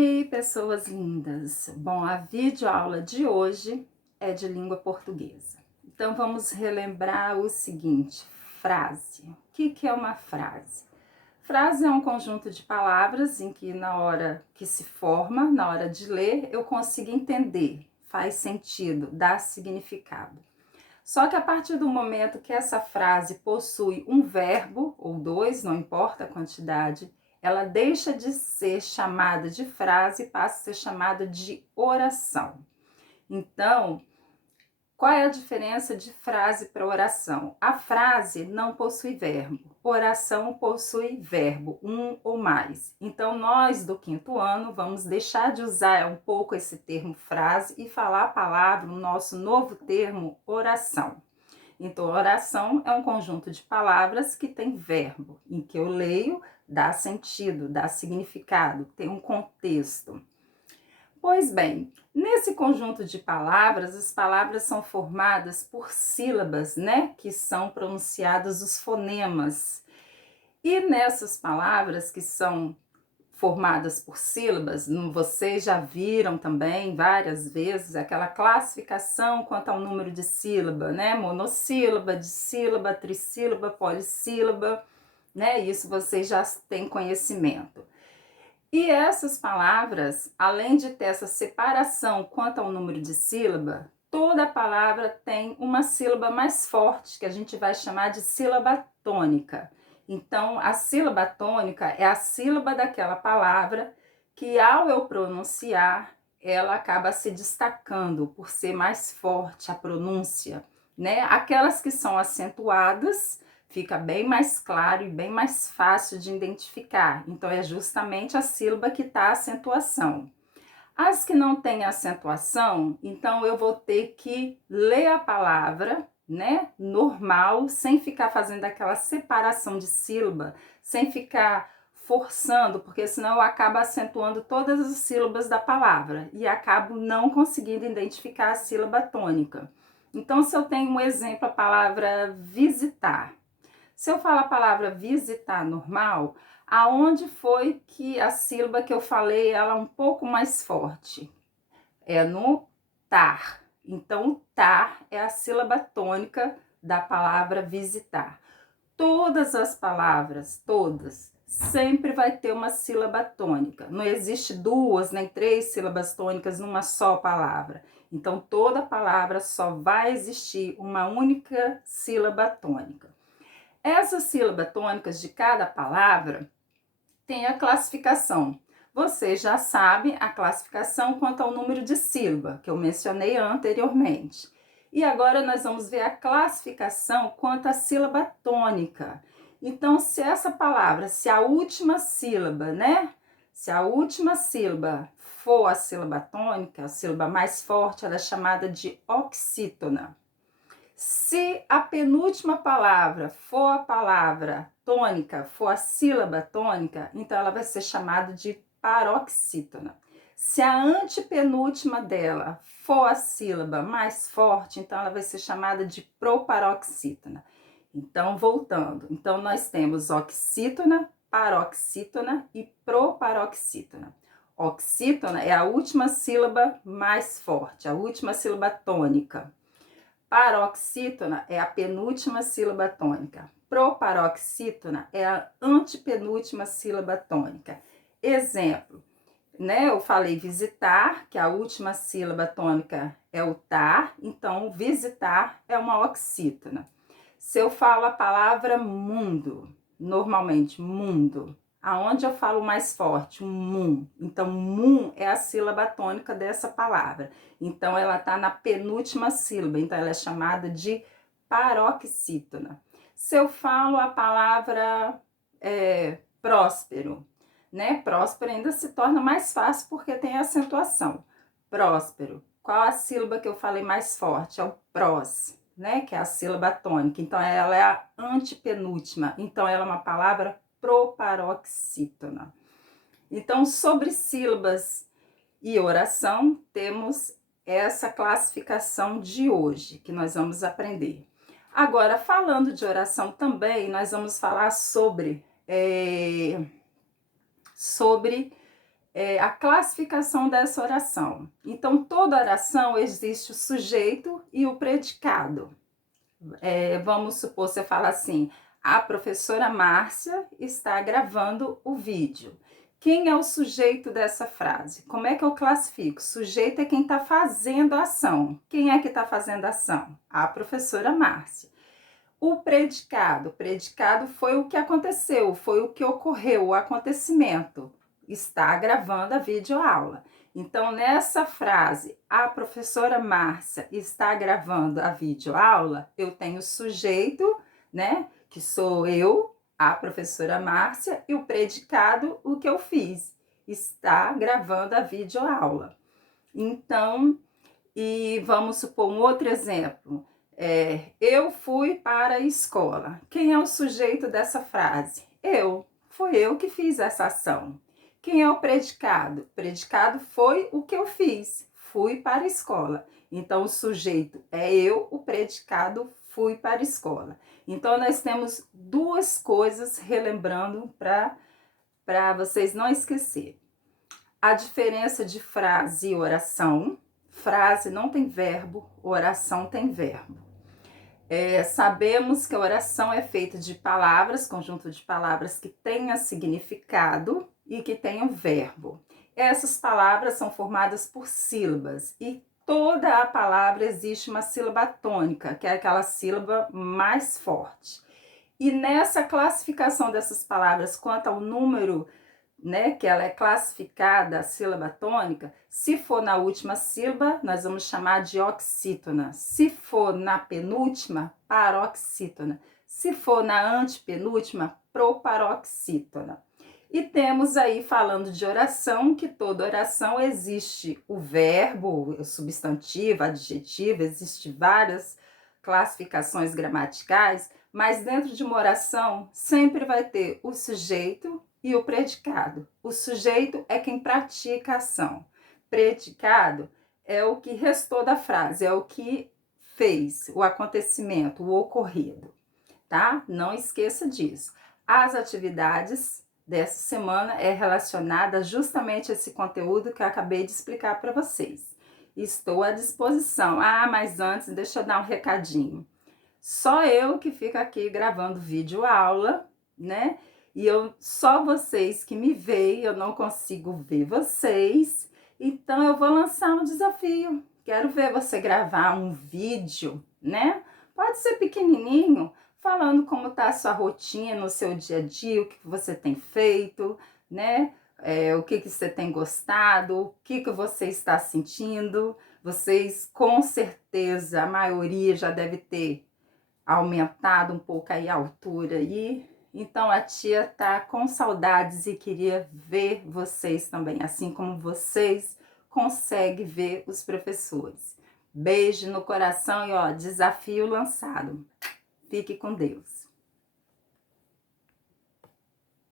Ei, pessoas lindas! Bom, a videoaula de hoje é de língua portuguesa. Então, vamos relembrar o seguinte: frase. O que é uma frase? Frase é um conjunto de palavras em que, na hora que se forma, na hora de ler, eu consigo entender, faz sentido, dá significado. Só que a partir do momento que essa frase possui um verbo ou dois, não importa a quantidade, ela deixa de ser chamada de frase e passa a ser chamada de oração. Então, qual é a diferença de frase para oração? A frase não possui verbo, oração possui verbo, um ou mais. Então, nós do quinto ano vamos deixar de usar um pouco esse termo frase e falar a palavra, o nosso novo termo, oração. Então, oração é um conjunto de palavras que tem verbo, em que eu leio, dá sentido, dá significado, tem um contexto. Pois bem, nesse conjunto de palavras, as palavras são formadas por sílabas, né? Que são pronunciados os fonemas. E nessas palavras que são formadas por sílabas, vocês já viram também várias vezes aquela classificação quanto ao número de sílaba, né? Monossílaba, dissílaba, trissílaba, polissílaba, né? Isso vocês já têm conhecimento. E essas palavras, além de ter essa separação quanto ao número de sílaba, toda palavra tem uma sílaba mais forte, que a gente vai chamar de sílaba tônica. Então, a sílaba tônica é a sílaba daquela palavra que, ao eu pronunciar, ela acaba se destacando por ser mais forte a pronúncia, né? Aquelas que são acentuadas, fica bem mais claro e bem mais fácil de identificar. Então, é justamente a sílaba que está a acentuação. As que não têm acentuação, então eu vou ter que ler a palavra, né, normal, sem ficar fazendo aquela separação de sílaba, sem ficar forçando, porque senão eu acabo acentuando todas as sílabas da palavra e acabo não conseguindo identificar a sílaba tônica. Então, se eu tenho um exemplo, a palavra visitar. Se eu falar a palavra visitar normal, aonde foi que a sílaba que eu falei ela é um pouco mais forte? É no tar. Então, o tar é a sílaba tônica da palavra visitar. Todas as palavras, todas, sempre vai ter uma sílaba tônica. Não existe duas nem três sílabas tônicas numa só palavra. Então, toda palavra só vai existir uma única sílaba tônica. Essas sílabas tônicas de cada palavra tem a classificação. Você já sabe a classificação quanto ao número de sílaba, que eu mencionei anteriormente. E agora nós vamos ver a classificação quanto à sílaba tônica. Então, se essa palavra, se a última sílaba, né? Se a última sílaba for a sílaba tônica, a sílaba mais forte, ela é chamada de oxítona. Se a penúltima palavra for a palavra tônica, for a sílaba tônica, então ela vai ser chamada de paroxítona. Se a antepenúltima dela for a sílaba mais forte, então ela vai ser chamada de proparoxítona. Então, voltando. Então, nós temos oxítona, paroxítona e proparoxítona. Oxítona é a última sílaba mais forte, a última sílaba tônica. Paroxítona é a penúltima sílaba tônica. Proparoxítona é a antepenúltima sílaba tônica. Exemplo, né? Eu falei visitar, que a última sílaba tônica é o tar, então visitar é uma oxítona. Se eu falo a palavra mundo, normalmente mundo, aonde eu falo mais forte? Um mum. Então, mum é a sílaba tônica dessa palavra. Então, ela está na penúltima sílaba. Então, ela é chamada de paroxítona. Se eu falo a palavra próspero, né? Próspero ainda se torna mais fácil porque tem acentuação. Próspero. Qual a sílaba que eu falei mais forte? É o prós, né? Que é a sílaba tônica. Então, ela é a antepenúltima. Então, ela é uma palavra proparoxítona. Então, sobre sílabas e oração, temos essa classificação de hoje, que nós vamos aprender. Agora, falando de oração também, nós vamos falar sobre a classificação dessa oração. Então, toda oração existe o sujeito e o predicado. Vamos supor, você fala assim, a professora Márcia está gravando o vídeo. Quem é o sujeito dessa frase? Como é que eu classifico? Sujeito é quem está fazendo a ação. Quem é que está fazendo a ação? A professora Márcia. O predicado foi o que aconteceu, foi o que ocorreu, o acontecimento. Está gravando a videoaula. Então, nessa frase, a professora Márcia está gravando a videoaula, eu tenho o sujeito, né, que sou eu, a professora Márcia, e o predicado, o que eu fiz, está gravando a videoaula. Então, e vamos supor um outro exemplo. Eu fui para a escola. Quem é o sujeito dessa frase? Eu. Foi eu que fiz essa ação. Quem é o predicado? O predicado foi o que eu fiz. Fui para a escola. Então, o sujeito é eu, o predicado fui para a escola. Então, nós temos duas coisas, relembrando, para vocês não esquecerem. A diferença de frase e oração. Frase não tem verbo, oração tem verbo. Sabemos que a oração é feita de palavras, conjunto de palavras que tenha significado e que tenham verbo. Essas palavras são formadas por sílabas e toda a palavra existe uma sílaba tônica, que é aquela sílaba mais forte. E nessa classificação dessas palavras quanto ao número, né, que ela é classificada, a sílaba tônica, se for na última sílaba, nós vamos chamar de oxítona. Se for na penúltima, paroxítona. Se for na antepenúltima, proparoxítona. E temos aí, falando de oração, que toda oração existe o verbo, o substantivo, adjetivo, existe várias classificações gramaticais, mas dentro de uma oração sempre vai ter o sujeito e o predicado. O sujeito é quem pratica a ação. Predicado é o que restou da frase, é o que fez, o acontecimento, o ocorrido, tá? Não esqueça disso. As atividades dessa semana é relacionada justamente a esse conteúdo que eu acabei de explicar para vocês. Estou à disposição. Mas antes, deixa eu dar um recadinho. Só eu que fico aqui gravando vídeo aula, né? E só vocês que me veem, eu não consigo ver vocês. Então eu vou lançar um desafio. Quero ver você gravar um vídeo, né? Pode ser pequenininho, falando como tá a sua rotina, o seu dia a dia, o que você tem feito, né? O que você tem gostado, o que você está sentindo. Vocês, com certeza, a maioria já deve ter aumentado um pouco aí a altura aí. Então a tia tá com saudades e queria ver vocês também, assim como vocês conseguem ver os professores. Beijo no coração e desafio lançado. Fique com Deus.